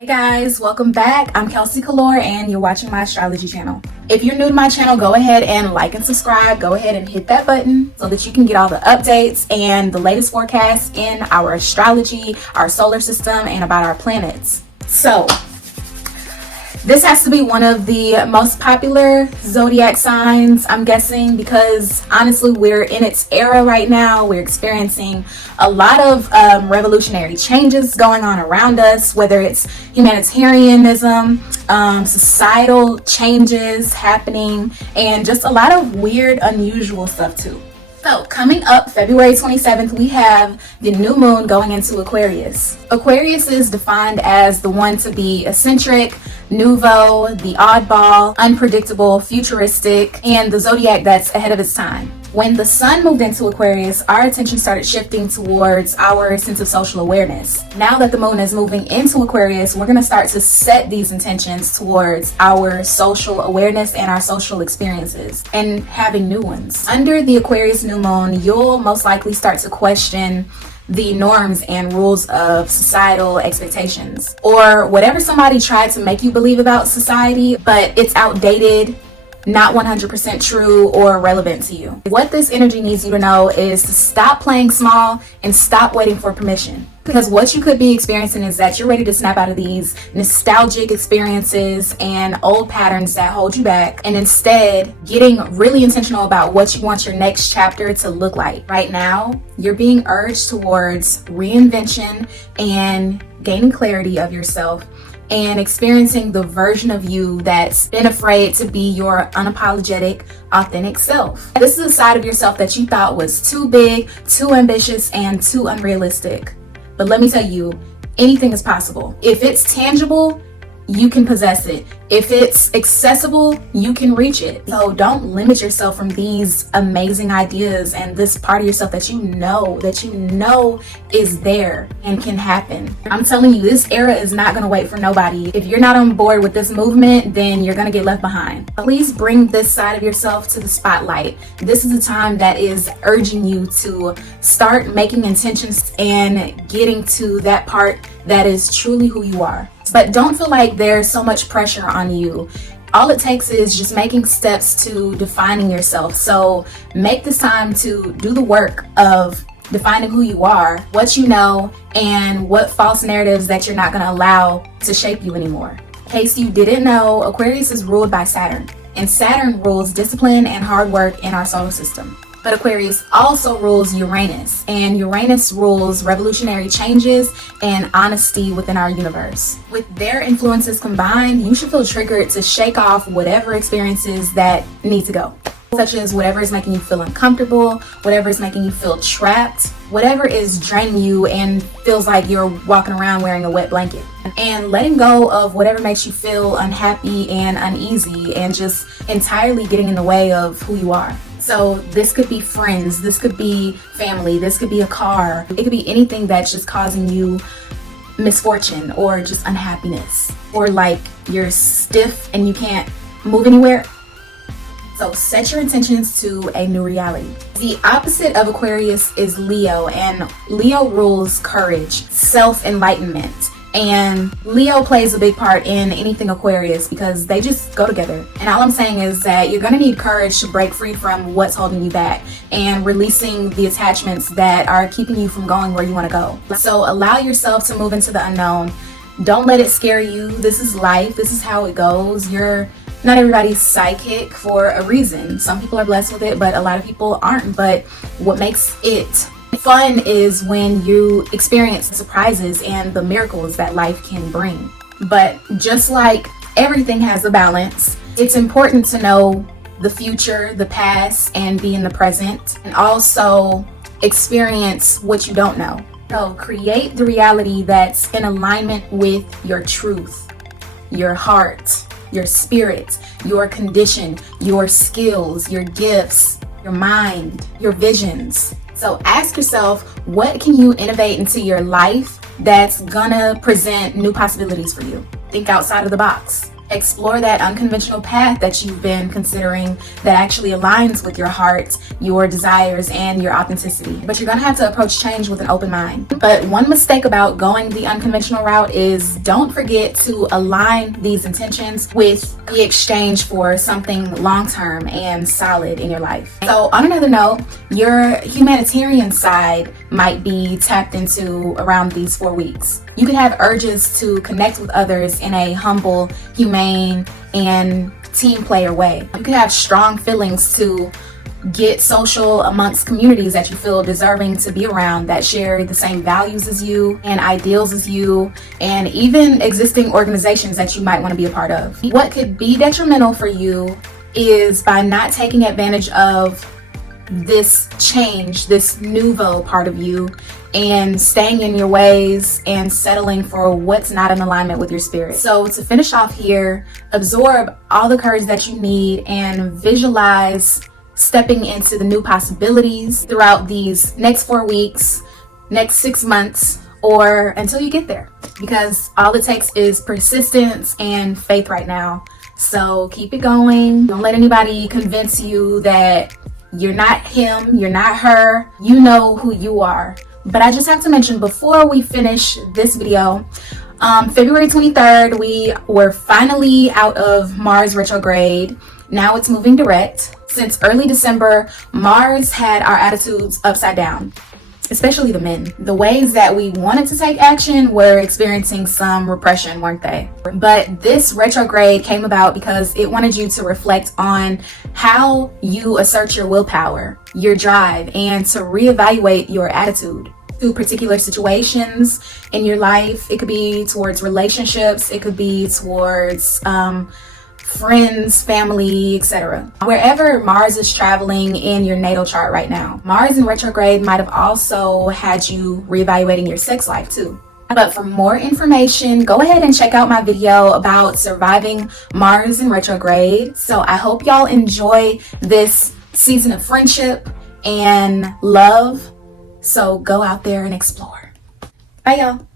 Hey guys, welcome back. I'm Kelsey Kalor and you're watching my astrology channel. If you're new to my channel, go ahead and like and subscribe. Go ahead and hit that button so that you can get all the updates and the latest forecasts in our astrology, our solar system, and about our planets. So, this has to be one of the most popular zodiac signs, I'm guessing, because honestly, we're in its era right now. We're experiencing a lot of revolutionary changes going on around us, whether it's humanitarianism, societal changes happening, and just a lot of weird, unusual stuff too. So coming up February 27th, we have the new moon going into Aquarius. Aquarius is defined as the one to be eccentric, nouveau, the oddball, unpredictable, futuristic, and the zodiac that's ahead of its time. When the sun moved into Aquarius, our attention started shifting towards our sense of social awareness. Now that the moon is moving into Aquarius, we're going to start to set these intentions towards our social awareness and our social experiences and having new ones. Under the Aquarius new moon, you'll most likely start to question the norms and rules of societal expectations, or whatever somebody tried to make you believe about society, but it's outdated, not 100% true or relevant to you. What this energy needs you to know is to stop playing small and stop waiting for permission. Because what you could be experiencing is that you're ready to snap out of these nostalgic experiences and old patterns that hold you back, and instead getting really intentional about what you want your next chapter to look like. Right now, you're being urged towards reinvention and gaining clarity of yourself and experiencing the version of you that's been afraid to be your unapologetic, authentic self. This is a side of yourself that you thought was too big, too ambitious, and too unrealistic. But let me tell you, anything is possible. If it's tangible, you can possess it. If it's accessible, you can reach it. So don't limit yourself from these amazing ideas and this part of yourself that you know is there and can happen. I'm telling you, this era is not going to wait for nobody. If you're not on board with this movement, then you're going to get left behind. Please bring this side of yourself to the spotlight. This is a time that is urging you to start making intentions and getting to that part that is truly who you are. But don't feel like there's so much pressure on you. All it takes is just making steps to defining yourself. So make this time to do the work of defining who you are, what you know, and what false narratives that you're not going to allow to shape you anymore. In case you didn't know, Aquarius is ruled by Saturn, and Saturn rules discipline and hard work in our solar system. But Aquarius also rules Uranus, and Uranus rules revolutionary changes and honesty within our universe. With their influences combined, you should feel triggered to shake off whatever experiences that need to go, such as whatever is making you feel uncomfortable, whatever is making you feel trapped, whatever is draining you and feels like you're walking around wearing a wet blanket. And letting go of whatever makes you feel unhappy and uneasy and just entirely getting in the way of who you are. So this could be friends, this could be family, this could be a car. It could be anything that's just causing you misfortune or just unhappiness, or like you're stiff and you can't move anywhere. So set your intentions to a new reality. The opposite of Aquarius is Leo, and Leo rules courage, self-enlightenment. And Leo plays a big part in anything Aquarius because they just go together. And all I'm saying is that you're going to need courage to break free from what's holding you back and releasing the attachments that are keeping you from going where you want to go. So allow yourself to move into the unknown. Don't let it scare you. This is life. This is how it goes. Not everybody's psychic for a reason. Some people are blessed with it, but a lot of people aren't. But what makes it fun is when you experience surprises and the miracles that life can bring. But just like everything has a balance, it's important to know the future, the past, and be in the present, and also experience what you don't know. So create the reality that's in alignment with your truth, your heart, your spirit, your condition, your skills, your gifts, your mind, your visions. So ask yourself, what can you innovate into your life that's gonna present new possibilities for you? Think outside of the box. explore that unconventional path that you've been considering that actually aligns with your heart, your desires, and your authenticity. But you're gonna have to approach change with an open mind. But one mistake about going the unconventional route is don't forget to align these intentions with the exchange for something long-term and solid in your life. So on another note, your humanitarian side might be tapped into around these 4 weeks. You could have urges to connect with others in a humble, humane, and team player way. You could have strong feelings to get social amongst communities that you feel deserving to be around, that share the same values as you and ideals as you, and even existing organizations that you might want to be a part of. What could be detrimental for you is by not taking advantage of this change, this nouveau part of you, and staying in your ways and settling for what's not in alignment with your spirit. So to finish off here, absorb all the courage that you need and visualize stepping into the new possibilities throughout these next 4 weeks, next 6 months, or until you get there, because all it takes is persistence and faith right now. So keep it going. Don't let anybody convince you that you're not him, you're not her. You know who you are. But I just have to mention before we finish this video, February 23rd, we were finally out of Mars retrograde. Now it's moving direct. Since early December, Mars had our attitudes upside down, especially the men. The ways that we wanted to take action were experiencing some repression, weren't they? But this retrograde came about because it wanted you to reflect on how you assert your willpower, your drive, and to reevaluate your attitude to particular situations in your life. It could be towards relationships, it could be towards friends, family, etc. Wherever Mars is traveling in your natal chart right now. Mars in retrograde might have also had you reevaluating your sex life too. But for more information, go ahead and check out my video about surviving Mars in retrograde. So I hope y'all enjoy this season of friendship and love. So go out there and explore. Bye y'all.